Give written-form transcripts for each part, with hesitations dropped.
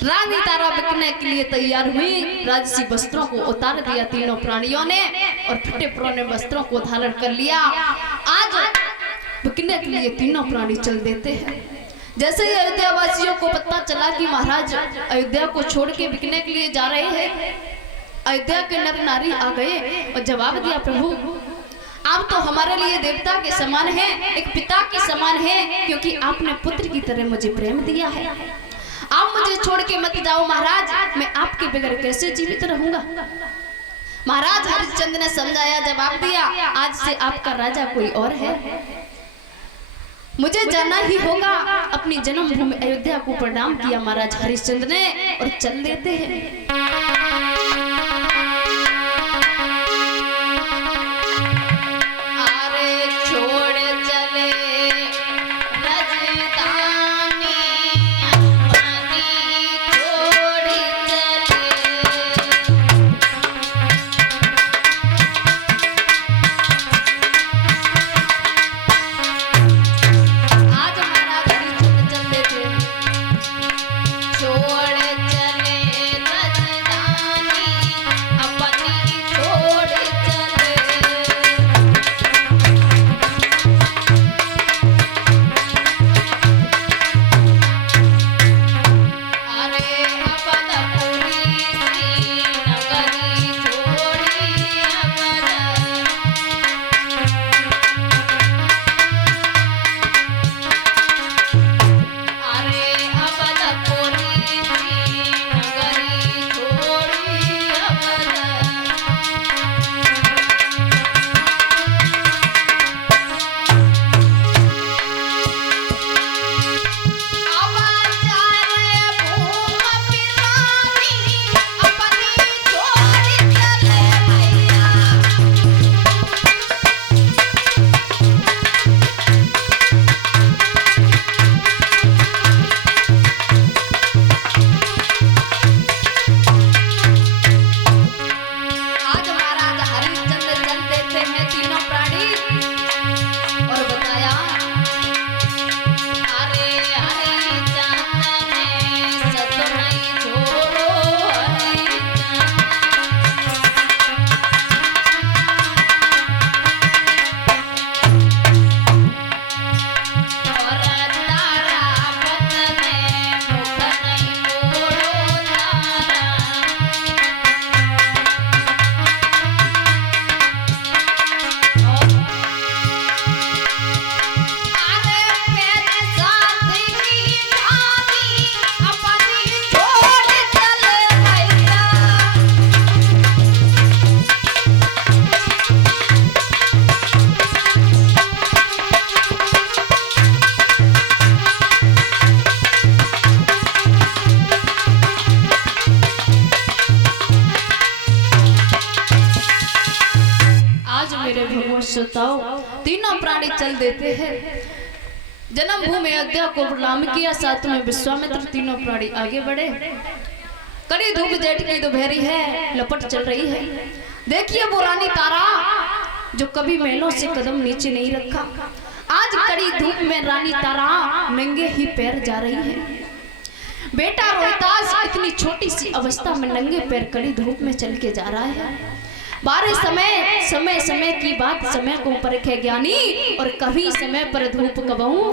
रानी तारा बिकने के लिए तैयार हुई। राजसी वस्त्रों को उतार दिया तीनों प्राणियों ने और फटे पुराने वस्त्रों को धारण कर लिया। आज बिकने के लिए तीनों प्राणी चल देते हैं। जैसे ही अयोध्या वासियों को पता चला कि महाराज अयोध्या को छोड़ के बिकने के लिए जा रहे हैं, अयोध्या के नर नारी आ गए और जवाब दिया, प्रभु आप तो हमारे लिए देवता के समान हैं, एक पिता के समान हैं, क्योंकि आपने पुत्र की तरह मुझे प्रेम दिया है। आप मुझे छोड़ के मत जाओ महाराज, मैं आपके बगैर कैसे जीवित रहूंगा। महाराज हरिश्चंद्र ने समझाया, जवाब दिया, आज से आपका राजा कोई और है, मुझे जाना ही होगा। अपनी जन्मभूमि अयोध्या को प्रणाम किया महाराज हरिश्चंद्र ने और चल देते हैं। तीनों प्राणी चल देते हैं। जन्मभूमि अयोध्या को प्रणाम किया, साथ में विश्वामित्र, तीनों प्राणी आगे बढ़े। कड़ी धूप जेठ की दोपहरी है, लपट चल रही है। देखिए वो रानी तारा जो कभी महलों से कदम नीचे नहीं रखा, आज कड़ी धूप में रानी तारा नंगे ही पैर जा रही है। बेटा रोहितास इतनी छोटी सी अवस्था में नंगे पैर कड़ी धूप में चल के जा रहा है। बारे समय समय की बात समय को परखे ज्ञानी, और कभी समय पर धूप कबहू।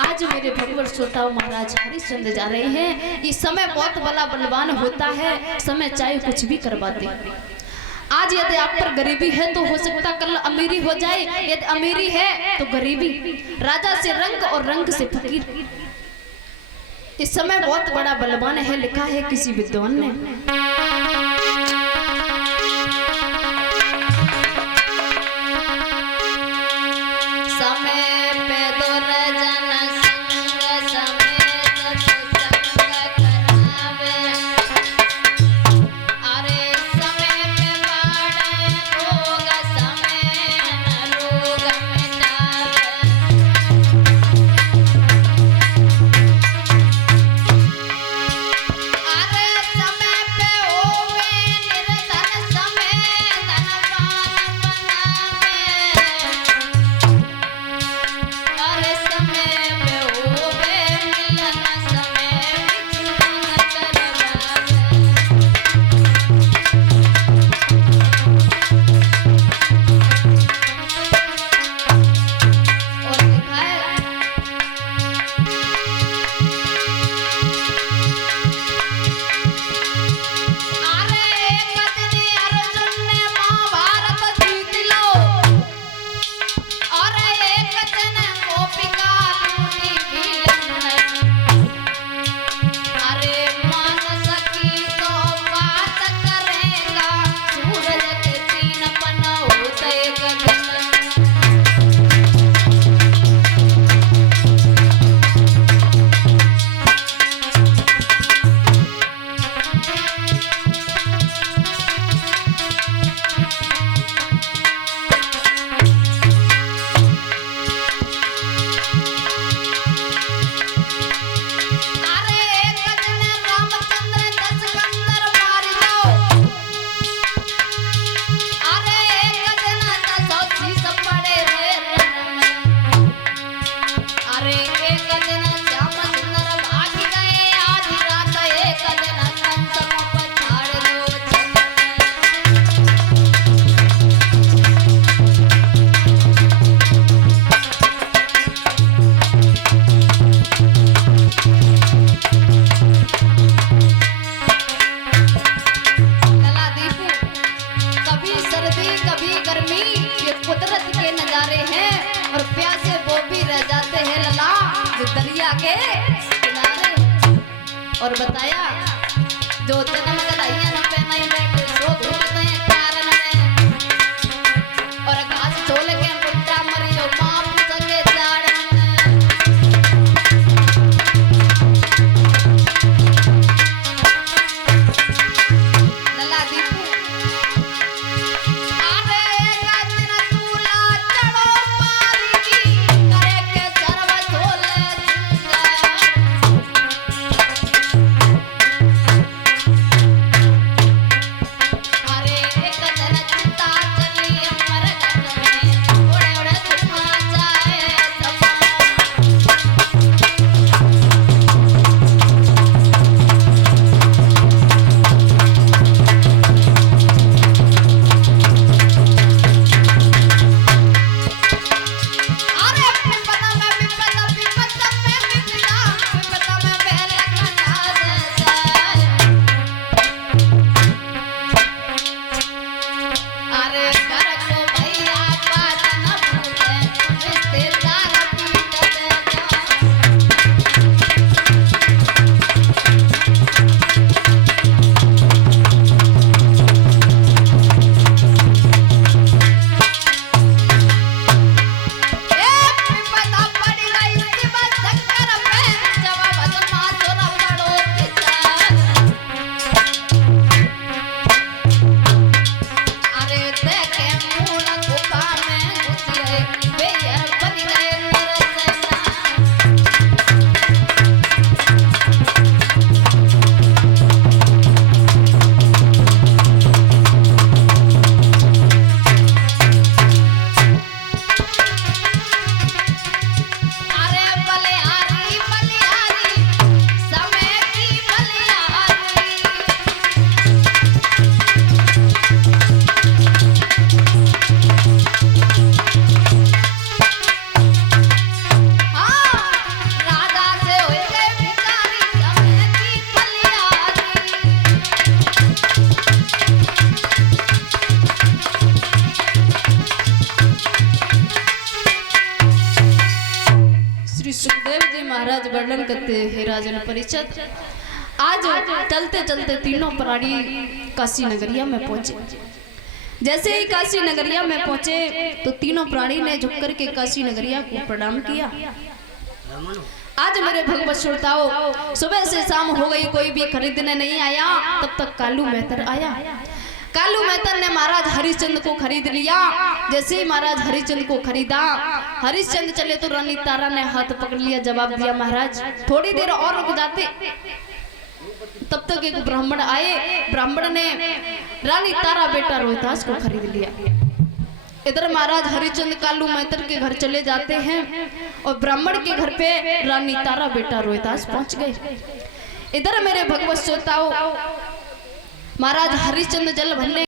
आज मेरे भगवान श्रोताओं महाराज हरिश्चंद्र जा रहे हैं। ये समय बहुत बड़ा बलवान होता है, समय चाहे कुछ भी करवा दे। आज यदि आप पर गरीबी है तो हो सकता कल अमीरी हो जाए, यदि अमीरी है तो गरीबी। राजा से रंग और रंग से फकीर। इस समय बहुत बड़ा बलवान है, लिखा है किसी विद्वान ने। समय पे और बताया जो जन्म कदाइया न पे नहीं बैठे सो घूमते हैं कारण में और घास छोल के बुट्टा मरियो माप सके जाड़ में लला दीपू सुखदेव जी महाराज वर्णन करते हैं राजन परिषद। आज चलते चलते तीनों प्राणी काशी नगरिया में पहुंचे। जैसे ही काशी नगरिया में पहुंचे तो तीनों प्राणी ने झुक कर के काशी नगरिया को प्रणाम किया। आज मेरे भगवत श्रोताओं, सुबह से शाम हो गई, कोई भी खरीदने नहीं आया, तब तक कालू मेहतर आया। कालू मेहतर ने महाराज हरिश्चंद्र को खरीद लिया। जैसे ही महाराज हरिश्चंद्र को खरीदा, हरिश्चंद्र चले तो रानी तारा ने हाथ पकड़ लिया, जवाब दिया महाराज थोड़ी देर और रुक जाते। तब तक एक ब्राह्मण आए। ब्राह्मण ने रानी तारा बेटा रोहितास को खरीद लिया। इधर महाराज हरिश्चंद्र कालू मेहतर के घर चले जाते हैं और ब्राह्मण के घर पे रानी तारा बेटा रोहितास पहुंच गए। इधर मेरे भगवत श्रोताओं, महाराज हरिश्चंद्र जल भरने